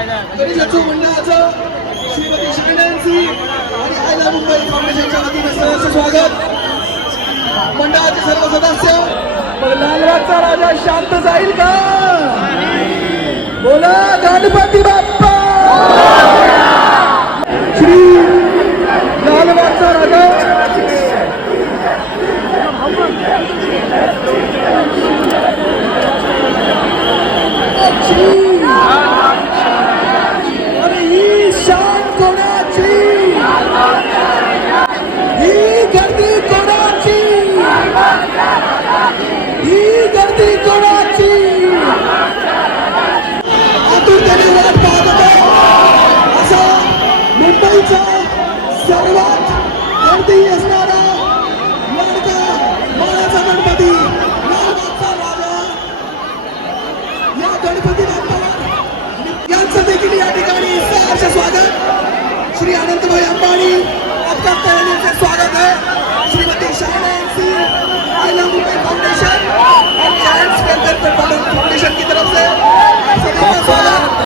गणेशोत्सव मंडळाचं श्रीमती शायनॅन्सी आणि आयला मुंबई फाउंडेशनच्या वतीने सहर्ष स्वागत. मंडळाचे सर्व सदस्य. लालबागचा राजा शांत जाईल का? बोला गणपती बाप्पा. श्री लालबागचा राजा अरे ही शान कोणाची? ही गर्दी कोणाची? ही गर्दी कोणाची? आतुरतेने वाट पाहत होतो असा मुंबईचा सर्वात गर्दी असणारा लाडका मानाचा गणपती लालबागचा राजा. या गणपती बाप्पावर यांचं देखील या ठिकाणी सहर्ष स्वागत. श्री अनंतभाई अंबानी